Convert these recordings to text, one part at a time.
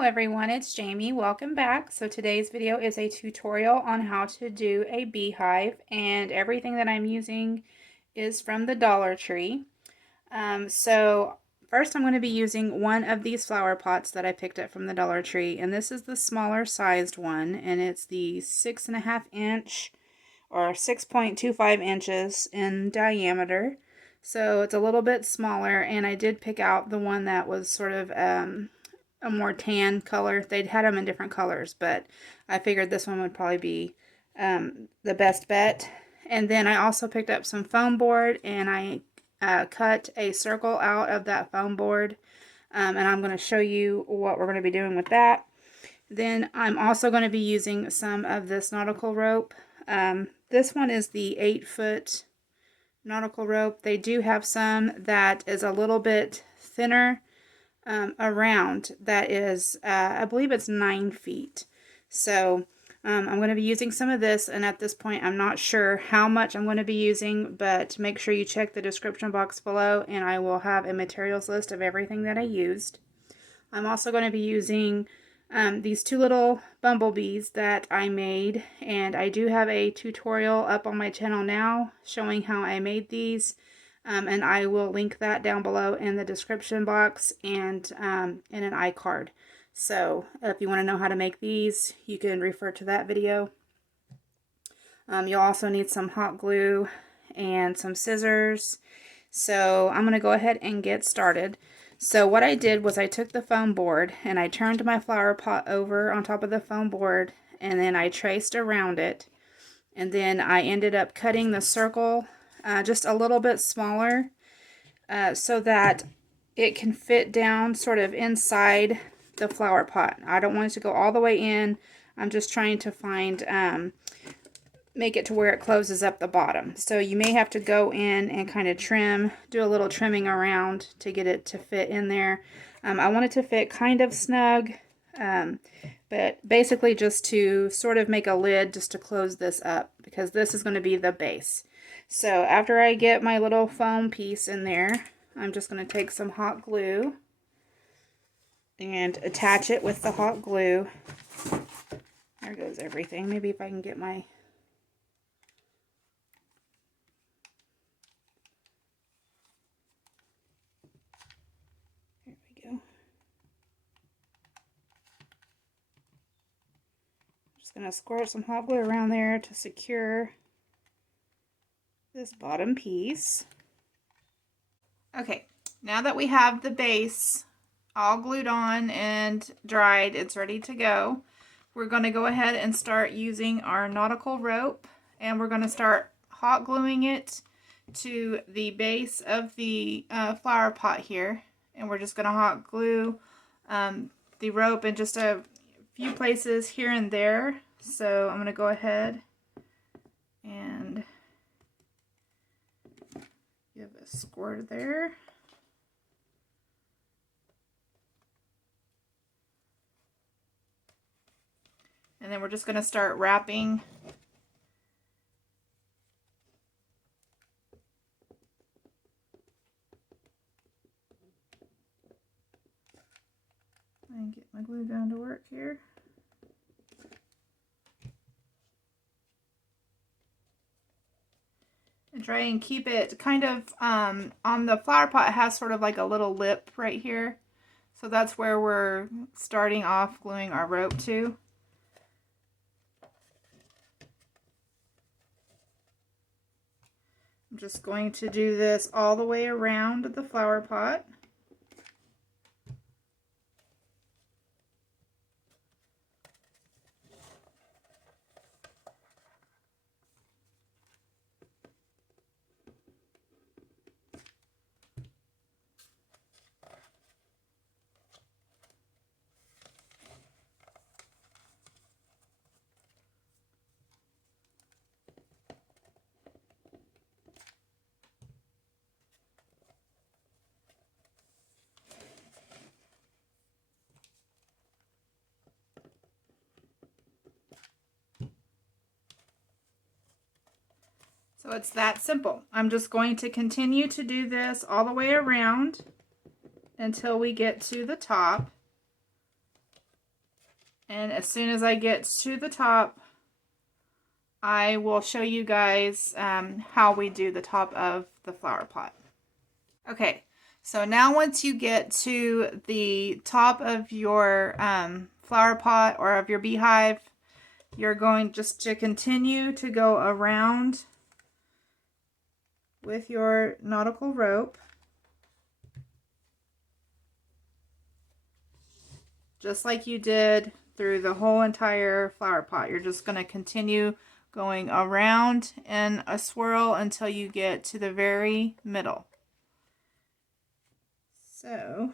Hello everyone, it's Jamie. Welcome back. So today's video is a tutorial on how to do a beehive, and everything that I'm using is from the Dollar Tree. So first I'm going to be using one of these flower pots that I picked up from the Dollar Tree, and this is the smaller sized one, and it's the 6.5 inch or 6.25 inches in diameter. So it's a little bit smaller, and I did pick out the one that was sort of a more tan color. They'd had them in different colors, but I figured this one would probably be the best bet. And then I also picked up some foam board, and I cut a circle out of that foam board, and I'm going to show you what we're going to be doing with that. Then I'm also going to be using some of this nautical rope. This one is the 8-foot nautical rope. They do have some that is a little bit thinner around, that is I believe it's 9 feet. So I'm going to be using some of this, and at this point I'm not sure how much I'm going to be using, but make sure you check the description box below and I will have a materials list of everything that I used. I'm also going to be using these two little bumblebees that I made, and I do have a tutorial up on my channel now showing how I made these. And I will link that down below in the description box and in an iCard. So if you want to know how to make these, you can refer to that video. You'll also need some hot glue and some scissors. So I'm going to go ahead and get started. So what I did was I took the foam board and I turned my flower pot over on top of the foam board, and then I traced around it, and then I ended up cutting the circle just a little bit smaller so that it can fit down sort of inside the flower pot. I don't want it to go all the way in. I'm just trying to find, make it to where it closes up the bottom. So you may have to go in and kind of trim, do a little trimming around to get it to fit in there. I want it to fit kind of snug, but basically just to sort of make a lid just to close this up, because this is going to be the base. So after I get my little foam piece in there, I'm just going to take some hot glue and attach it with the hot glue. There goes everything. Maybe if I can get my... There we go. Just going to squirt some hot glue around there to secure this bottom piece. Okay, now that we have the base all glued on and dried, it's ready to go. We're going to go ahead and start using our nautical rope, and we're going to start hot gluing it to the base of the flower pot here, and we're just going to hot glue the rope in just a few places here and there. So I'm going to go ahead and give a squirt there. And then we're just going to start wrapping and get my glue gun to work here. And try and keep it kind of on the flower pot. It has sort of like a little lip right here, so that's where we're starting off gluing our rope to. I'm just going to do this all the way around the flower pot. So it's that simple. I'm just going to continue to do this all the way around until we get to the top. And as soon as I get to the top, I will show you guys how we do the top of the flower pot. Okay, so now once you get to the top of your flower pot or of your beehive, you're going just to continue to go around with your nautical rope, just like you did through the whole entire flower pot. You're just going to continue going around in a swirl until you get to the very middle. So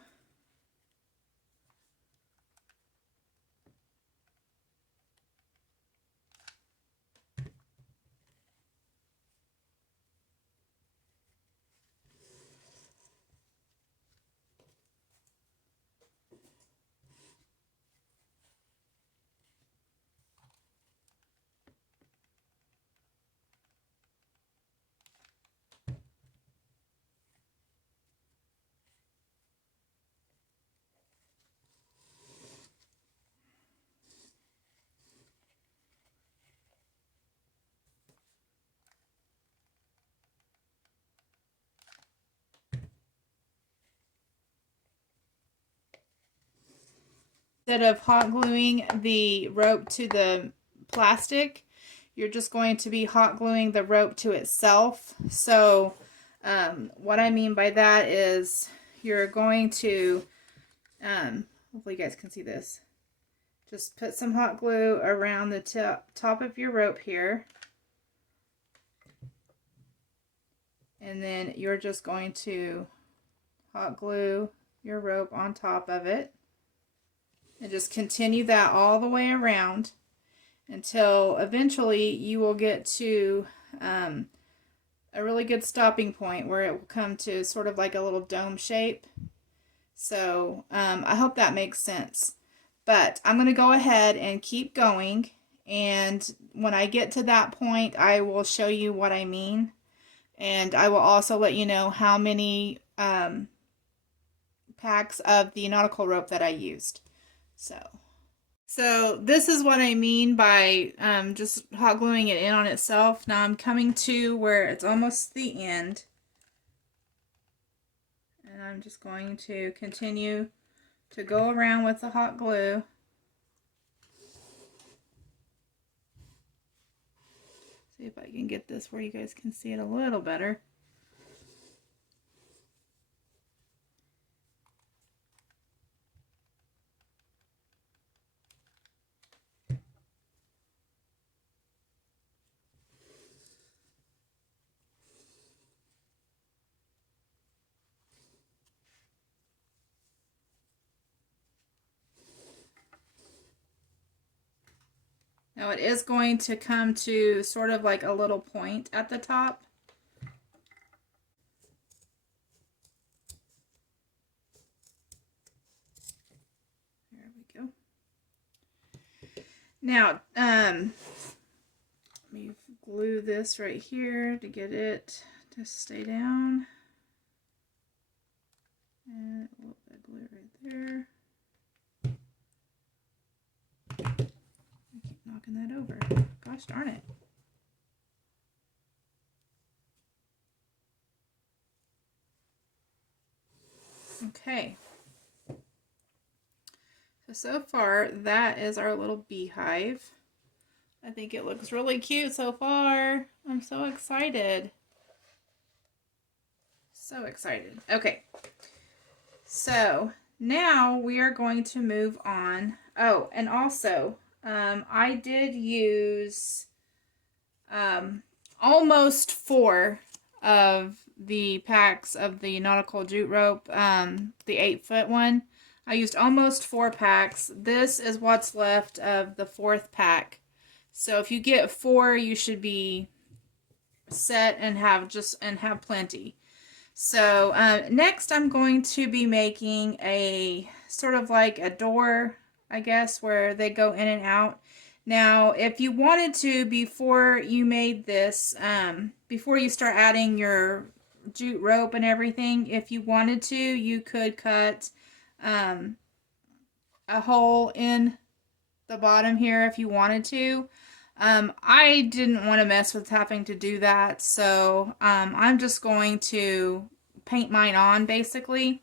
instead of hot gluing the rope to the plastic, you're just going to be hot gluing the rope to itself. So what I mean by that is you're going to, hopefully you guys can see this, just put some hot glue around the top of your rope here. And then you're just going to hot glue your rope on top of it. And just continue that all the way around until eventually you will get to a really good stopping point where it will come to sort of like a little dome shape. So I hope that makes sense. But I'm going to go ahead and keep going. And when I get to that point, I will show you what I mean. And I will also let you know how many packs of the nautical rope that I used. So this is what I mean by just hot gluing it in on itself. Now I'm coming to where it's almost the end. And I'm just going to continue to go around with the hot glue. See if I can get this where you guys can see it a little better. Now it is going to come to sort of like a little point at the top. There we go. Now, let me glue this right here to get it to stay down. And a little bit of glue right there. Knocking that over. Gosh darn it. Okay. So far, that is our little beehive. I think it looks really cute so far. I'm so excited. So excited. Okay. So now we are going to move on. Oh, and also, I did use almost 4 of the packs of the nautical jute rope, the 8-foot one. I used almost 4 packs. This is what's left of the 4th pack. So if you get 4, you should be set and have plenty. So next I'm going to be making a sort of like a door, I guess, where they go in and out. Now, if you wanted to, before you made this, before you start adding your jute rope and everything, if you wanted to, you could cut a hole in the bottom here if you wanted to. I didn't want to mess with having to do that, so I'm just going to paint mine on basically.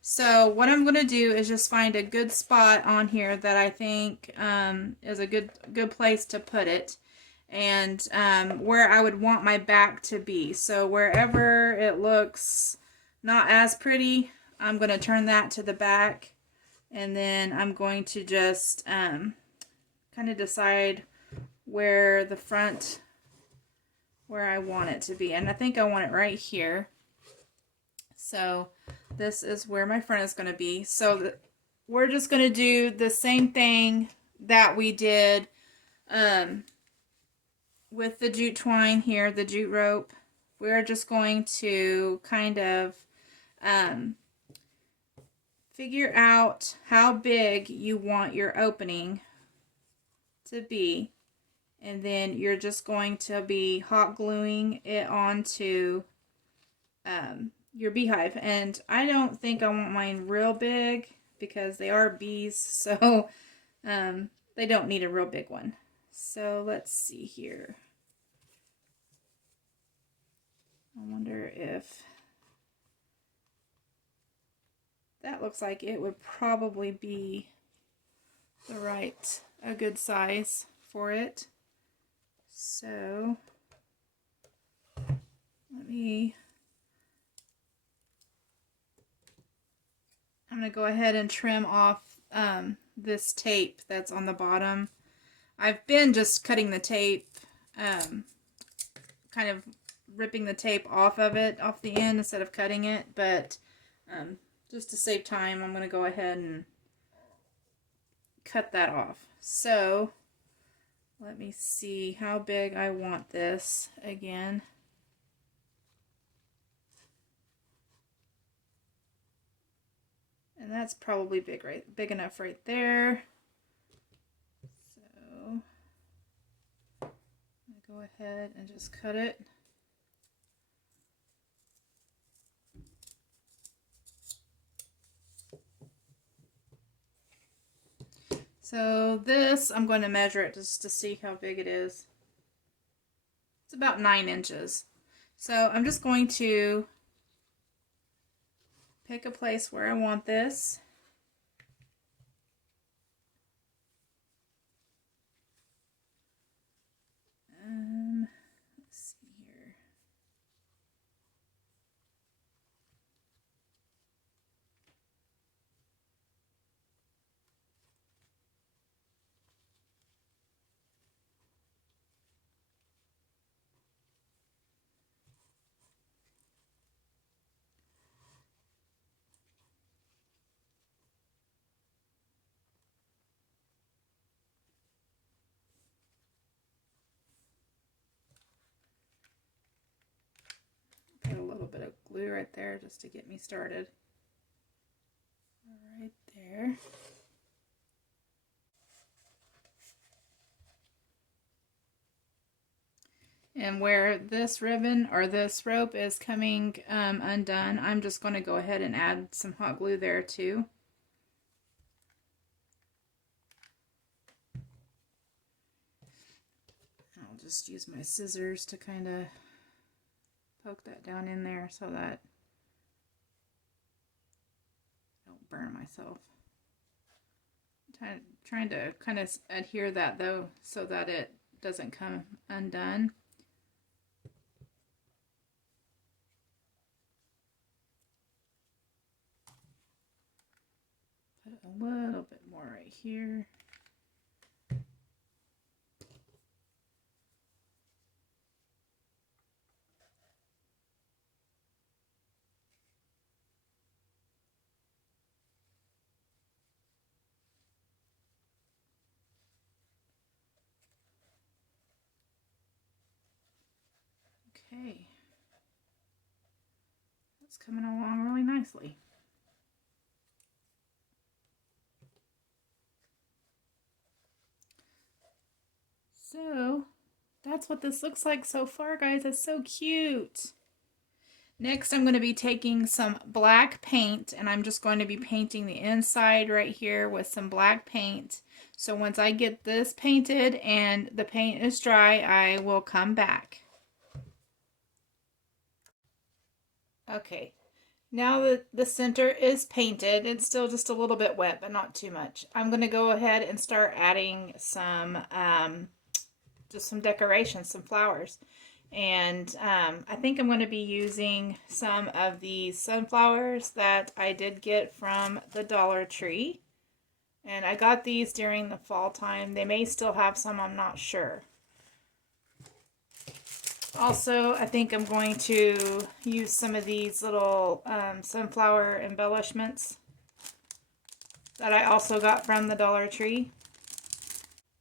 So what I'm going to do is just find a good spot on here that I think is a good place to put it, and where I would want my back to be. So wherever it looks not as pretty, I'm going to turn that to the back, and then I'm going to just kind of decide where the front, where I want it to be. And I think I want it right here. So this is where my front is going to be. So we're just going to do the same thing that we did with the jute twine here, the jute rope. We're just going to kind of figure out how big you want your opening to be. And then you're just going to be hot gluing it onto your beehive. And I don't think I want mine real big because they are bees, so they don't need a real big one. So let's see here. I wonder if that looks like it would probably be a good size for it. So I'm going to go ahead and trim off this tape that's on the bottom. I've been just cutting the tape, kind of ripping the tape off the end instead of cutting it, but just to save time, I'm going to go ahead and cut that off. So let me see how big I want this again. And that's probably big enough right there. So I'm going to go ahead and just cut it. So this, I'm going to measure it just to see how big it is. It's about 9 inches. So I'm just going to pick a place where I want this. Let's see here. Put a little bit of glue right there just to get me started. Right there. And where this ribbon or this rope is coming undone, I'm just going to go ahead and add some hot glue there too. I'll just use my scissors to kind of poke that down in there so that I don't burn myself. I'm trying to kind of adhere that though so that it doesn't come undone. Put a little bit more right here. Okay, that's coming along really nicely. So that's what this looks like so far, guys. It's so cute. Next, I'm going to be taking some black paint, and I'm just going to be painting the inside right here with some black paint. So once I get this painted and the paint is dry, I will come back. Okay, now that the center is painted, it's still just a little bit wet, but not too much. I'm going to go ahead and start adding some, just some decorations, some flowers. And I think I'm going to be using some of these sunflowers that I did get from the Dollar Tree. And I got these during the fall time. They may still have some, I'm not sure. Also, I think I'm going to use some of these little sunflower embellishments that I also got from the Dollar Tree.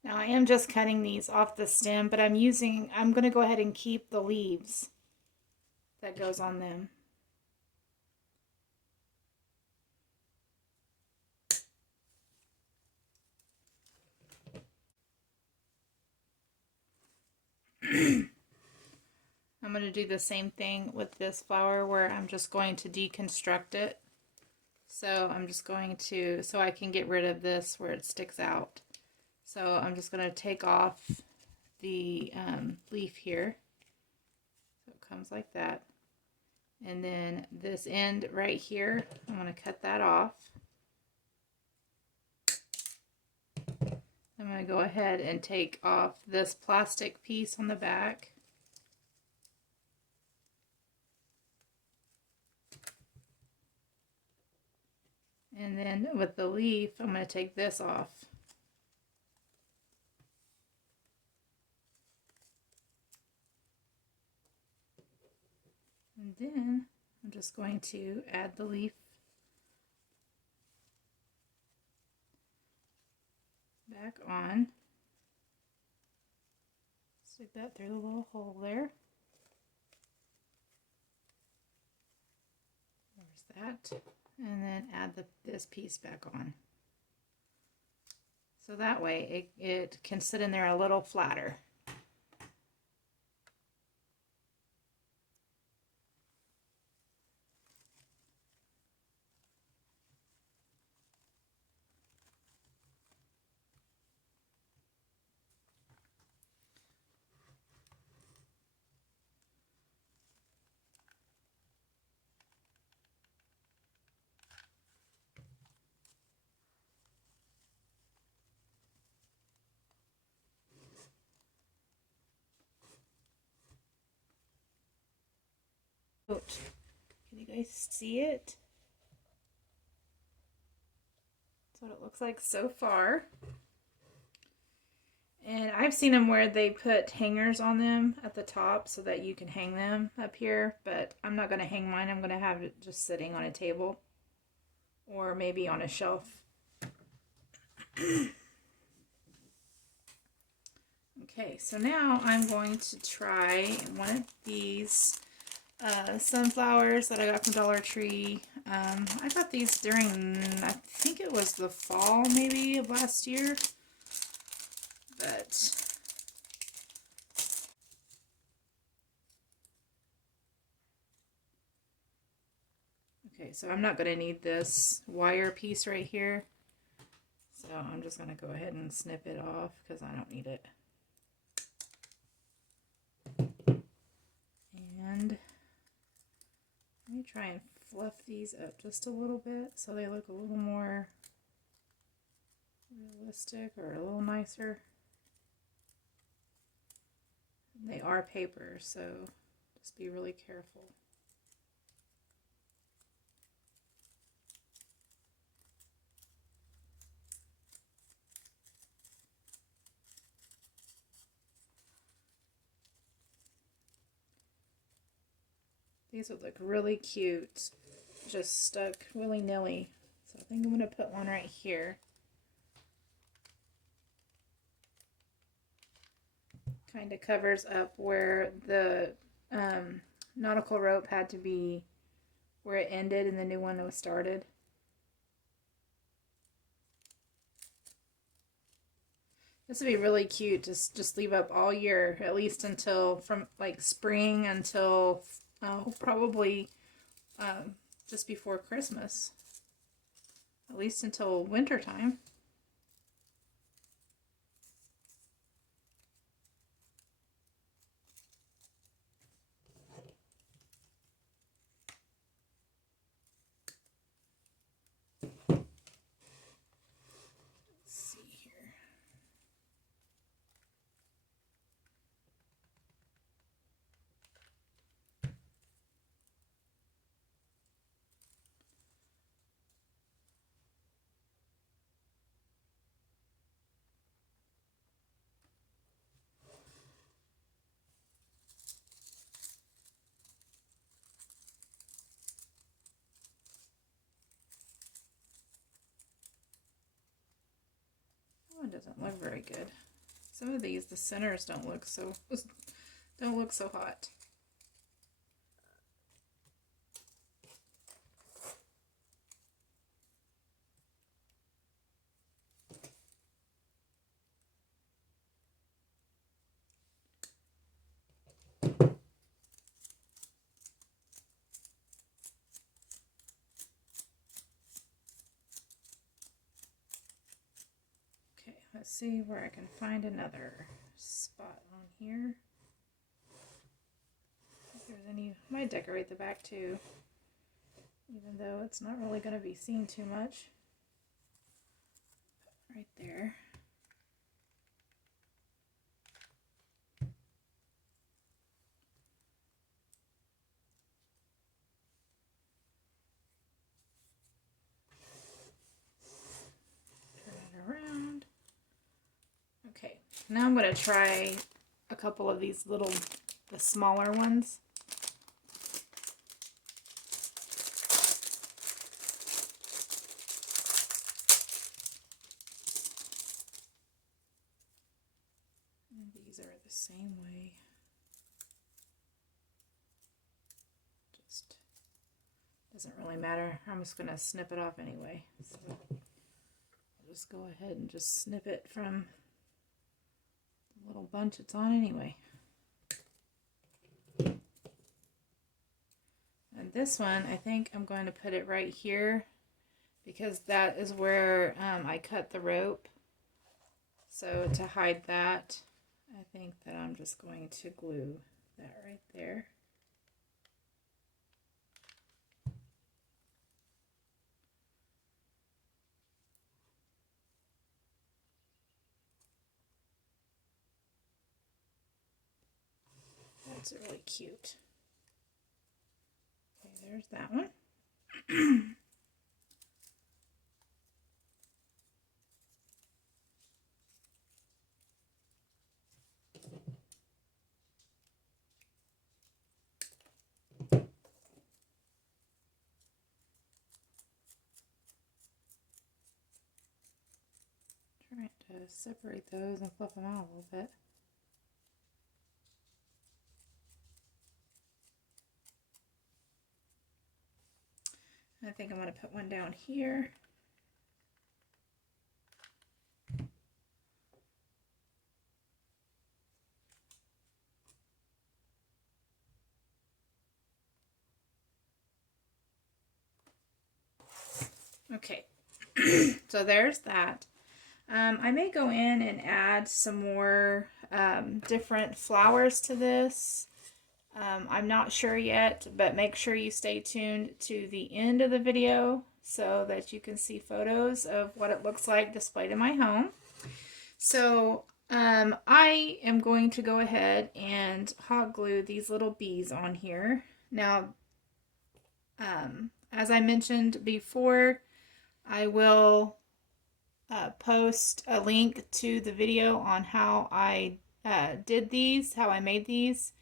Now I am just cutting these off the stem, but I'm going to go ahead and keep the leaves that goes on them. I'm going to do the same thing with this flower where I'm just going to deconstruct it. So I'm just going to, so I can get rid of this where it sticks out. So I'm just going to take off the leaf here. So it comes like that. And then this end right here, I'm going to cut that off. I'm going to go ahead and take off this plastic piece on the back. And then with the leaf, I'm going to take this off. And then I'm just going to add the leaf back on. Stick that through the little hole there. There's that. And then add this piece back on. So that way it can sit in there a little flatter. Can you guys see it? That's what it looks like so far. And I've seen them where they put hangers on them at the top so that you can hang them up here, but I'm not going to hang mine. I'm going to have it just sitting on a table or maybe on a shelf. Okay, so now I'm going to try one of these sunflowers that I got from Dollar Tree. I got these during, I think it was the fall maybe of last year. But okay, so I'm not going to need this wire piece right here. So I'm just going to go ahead and snip it off because I don't need it. And let me try and fluff these up just a little bit so they look a little more realistic or a little nicer. They are paper, so just be really careful. These would look really cute, just stuck willy-nilly. So I think I'm going to put one right here. Kind of covers up where the nautical rope had to be, where it ended and the new one was started. This would be really cute to just leave up all year, at least until from like spring until probably just before Christmas, at least until winter time. That one doesn't look very good. Some of these, the centers don't look so hot. Okay, let's see where I can find another spot on here. If there's any, I might decorate the back too, even though it's not really going to be seen too much. Right there. Turn it around. Okay, now I'm going to try a couple of these little, the smaller ones. And these are the same way. Just doesn't really matter. I'm just going to snip it off anyway. So I'll just go ahead and just snip it from the little bunch it's on anyway. And this one, I think I'm going to put it right here because that is where I cut the rope. So to hide that, I think that I'm just going to glue that right there. That's really cute. Okay, there's that one. Trying to separate those and fluff them out a little bit. I think I'm going to put one down here. Okay, so there's that. I may go in and add some more different flowers to this. I'm not sure yet, but make sure you stay tuned to the end of the video so that you can see photos of what it looks like displayed in my home. So I am going to go ahead and hot glue these little bees on here. Now, as I mentioned before, I will post a link to the video on how I did these, how I made these.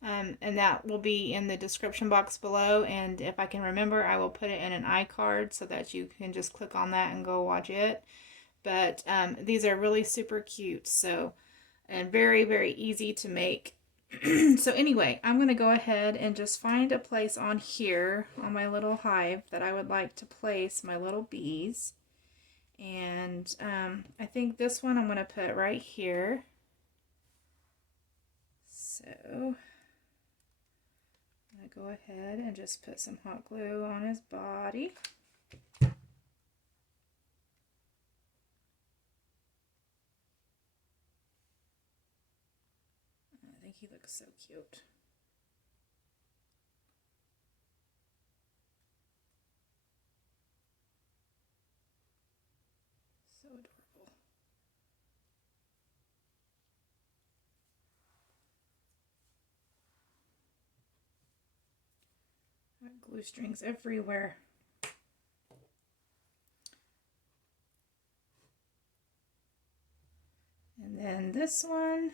And that will be in the description box below, and if I can remember, I will put it in an iCard so that you can just click on that and go watch it. But these are really super cute, so, and very, very easy to make. So anyway, I'm going to go ahead and just find a place on here on my little hive that I would like to place my little bees. And I think this one I'm going to put right here. So I'm going to go ahead and just put some hot glue on his body. I think he looks so cute. So adorable. Glue strings everywhere. And then this one,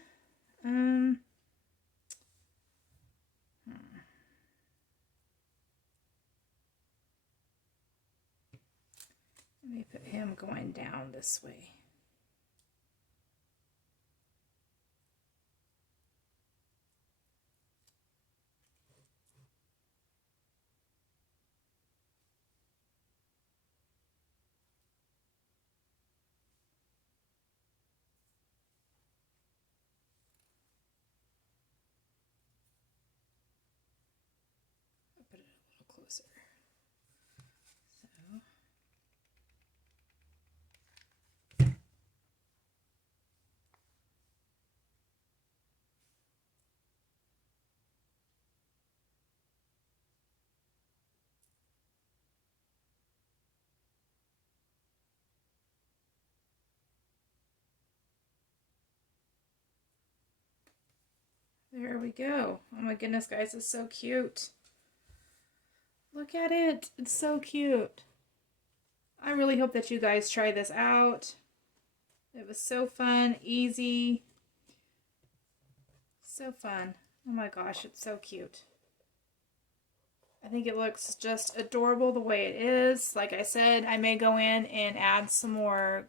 let me put him going down this way. I'll put it a little closer. So. There we go. Oh my goodness, guys, it's so cute. Look at it. It's so cute. I really hope that you guys try this out. It was so fun, easy. So fun. Oh my gosh, it's so cute. I think it looks just adorable the way it is. Like I said, I may go in and add some more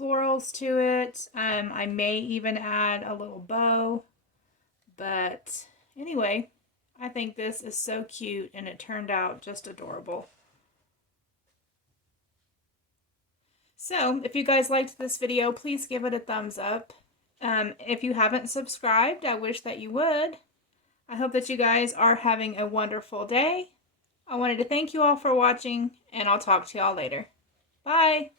florals to it. I may even add a little bow. But anyway, I think this is so cute and it turned out just adorable. So if you guys liked this video, please give it a thumbs up. If you haven't subscribed, I wish that you would. I hope that you guys are having a wonderful day. I wanted to thank you all for watching, and I'll talk to y'all later. Bye!